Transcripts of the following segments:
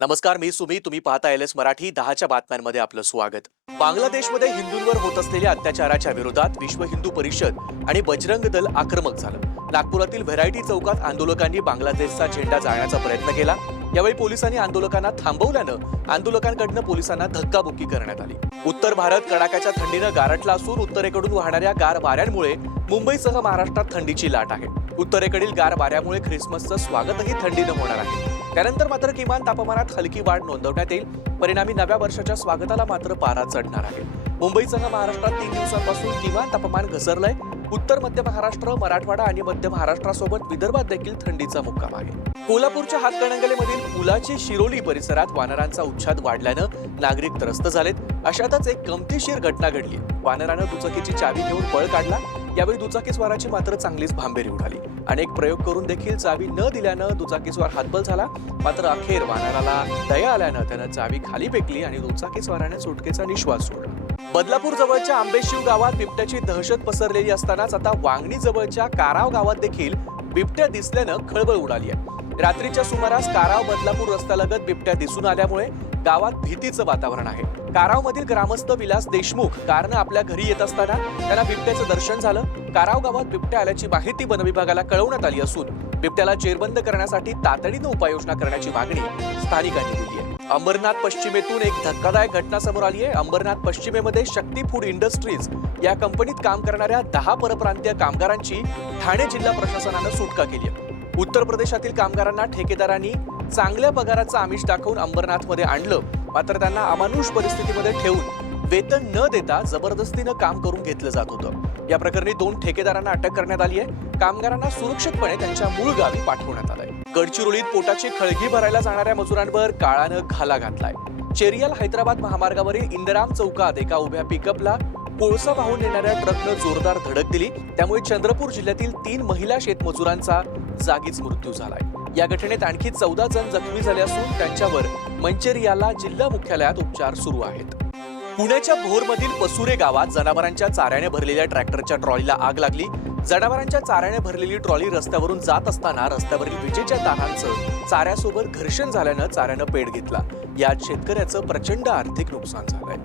नमस्कार, मी सुमी. तुम्ही पाहता एलएस मराठी 10च्या बातम्यांमध्ये आपलं स्वागत. बांगलादेशमध्ये हिंदूंवर होत असलेल्या अत्याचाराच्या विरोधात विश्व हिंदू परिषद आणि बजरंग दल आक्रमक झालं. नागपुरातील व्हेरायटी चौकात आंदोलकांनी बांगलादेशचा झेंडा जाळण्याचा प्रयत्न केला. यावेळी पोलिसांनी आंदोलकांना थांबवल्यानं आंदोलकांकडून पोलिसांना धक्काबुक्की करण्यात आली. उत्तर भारत कडाक्याच्या थंडीनं गारठला असून उत्तरेकडून वाहणाऱ्या गार वाऱ्यांमुळे मुंबईसह महाराष्ट्रात थंडीची लाट आहे. उत्तरेकडील गार वाऱ्यामुळे ख्रिसमसचं स्वागतही थंडीनं होणार आहे. त्यानंतर मात्र किमान तापमानात हलकी वाढ नोंदवण्यात येईल. परिणामी नव्या वर्षाच्या स्वागताला मात्र पारा चढणार आहे. मुंबईसह महाराष्ट्रात 3 दिवसांपासून किमान तापमान घसरलंय. उत्तर मध्य महाराष्ट्र, मराठवाडा आणि मध्य महाराष्ट्रासोबत विदर्भात देखील थंडीचा मुक्काम आहे. कोल्हापूरच्या हातकणंगलेमधील पुलाची शिरोली परिसरात वानरांचा उच्छाद वाढल्यानं नागरिक त्रस्त झालेत. अशातच एक गमतीशीर घटना घडली. वानरानं दुचाकीची चावी घेऊन पळ काढला. यावेळी दुचाकीस्वाराची मात्र चांगलीच भांबेरी उडाली. अनेक प्रयोग करून देखील चावी न दिल्यानं दुचाकीस्वार हातबल झाला. मात्र अखेर वानराला दया आल्यानं त्यानं चावी खाली फेकली आणि दुचाकीस्वाराने सुटकेचा निश्वास सोडला. बदलापूर जवळच्या आंबेशिव गावात बिबट्याची दहशत पसरलेली असतानाच आता वांगणी जवळच्या काराव गावात देखील बिबट्या दिसल्यानं खळबळ उडाली आहे. रात्रीच्या सुमारास काराव बदलापूर रस्त्यालगत बिबट्या दिसून आल्यामुळे गावात भीतीचं वातावरण आहे. कारावमधील ग्रामस्थ विलास देशमुख कारनं आपल्या घरी येत असताना त्यांना बिबट्याचं दर्शन झालं. काराव गावात बिबट्या आल्याची माहिती वनविभागाला कळवण्यात आली असून बिबट्याला जेरबंद करण्यासाठी तातडीनं उपाययोजना करण्याची मागणी स्थानिकांनी केली आहे. अंबरनाथ पश्चिमेतून एक धक्कादायक घटना समोर आली आहे. अंबरनाथ पश्चिमेमध्ये शक्ती फूड इंडस्ट्रीज या कंपनीत काम करणाऱ्या 10 परप्रांतीय कामगारांची ठाणे जिल्हा प्रशासनानं सुटका केली आहे. उत्तर प्रदेशातील कामगारांना ठेकेदारांनी चांगल्या पगाराचं आमिष दाखवून अंबरनाथमध्ये आणलं. मात्र त्यांना अमानुष परिस्थितीमध्ये ठेवून वेतन न देता जबरदस्तीनं काम करून घेतलं जात होतं. या प्रकरणी 2 ठेकेदारांना अटक करण्यात आली आहे. कामगारांना सुरक्षितपणे त्यांच्या मूळ गावी पाठवण्यात आलंय. गडचिरोलीत पोटाची खळगी भरायला जाणाऱ्या मजुरांवर काळानं घाला घातलाय. चेरियाल हैदराबाद महामार्गावरील इंदराम चौकात एका उभ्या पिकअपला कोळसा वाहून नेणाऱ्या ट्रकनं जोरदार धडक दिली. त्यामुळे चंद्रपूर जिल्ह्यातील 3 महिला शेतमजुरांचा जागीच मृत्यू झालाय. या घटनेत आणखी 14 जण जखमी झाले असून त्यांच्यावर मंचेरियाला जिल्हा मुख्यालयात उपचार सुरू आहेत. पुण्याच्या भोरमधील पसुरे गावात जनावरांच्या चाऱ्याने भरलेल्या ट्रॅक्टरच्या ट्रॉलीला आग लागली. जनावरांच्या चाऱ्याने भरलेली ट्रॉली रस्त्यावरून जात असताना रस्त्यावरील विजेच्या तारांचं चाऱ्यासोबत घर्षण झाल्यानं चाऱ्यानं पेट घेतला. यात शेतकऱ्याचं प्रचंड आर्थिक नुकसान झालंय.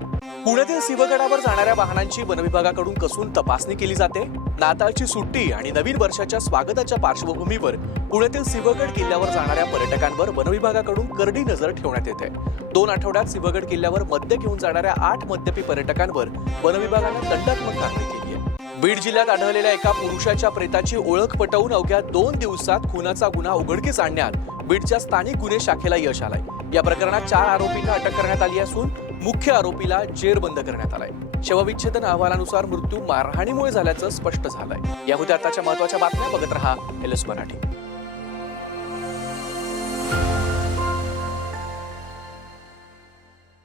पुण्यातील सिंहगडावर जाणाऱ्या वाहनांची वनविभागाकडून कसून तपासणी केली जाते. नाताळची सुट्टी आणि नवीन वर्षाच्या स्वागताच्या पार्श्वभूमीवर पुण्यातील सिंहगड किल्ल्यावर जाणाऱ्या पर्यटकांवर वनविभागाकडून करडी नजर ठेवण्यात येते. 2 आठवड्यात सिंहगड किल्ल्यावर मद्य घेऊन जाणाऱ्या 8 मद्यपी पर्यटकांवर वनविभागानं दंडात्मक कारवाई केली आहे. बीड जिल्ह्यात आढळलेल्या एका पुरुषाच्या प्रेताची ओळख पटवून अवघ्या 2 दिवसात खुनाचा गुन्हा उघडकीस आणण्यात बीडच्या स्थानिक गुन्हे शाखेला यश आलंय. या प्रकरणात 4 आरोपींना अटक करण्यात आली असून मुख्य आरोपीला जेरबंद करण्यात आलाय. शवविच्छेदन अहवालानुसार मृत्यू मारहाणीमुळे झाल्याचं स्पष्ट झालंय. या होत्या आताच्या महत्त्वाच्या बातम्या. बघत रहा एलएस मराठी.